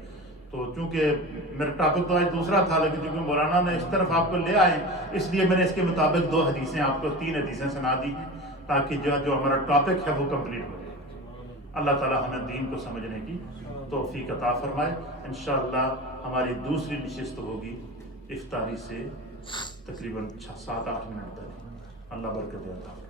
تو چونکہ میرا ٹاپک تو آج دوسرا تھا، لیکن چونکہ مولانا نے اس طرف آپ کو لے آئے، اس لیے میں نے اس کے مطابق 2 حدیثیں آپ کو 3 حدیثیں سنا دی ہیں، تاکہ جو ہمارا ٹاپک ہے وہ کمپلیٹ ہو جائے۔ اللہ تعالیٰ ہمیں دین کو سمجھنے کی توفیق عطا فرمائے۔ انشاءاللہ ہماری دوسری نشست ہوگی افطاری سے تقریباً 7-8 منٹ تک۔ اللہ برکت عطا فرمائے۔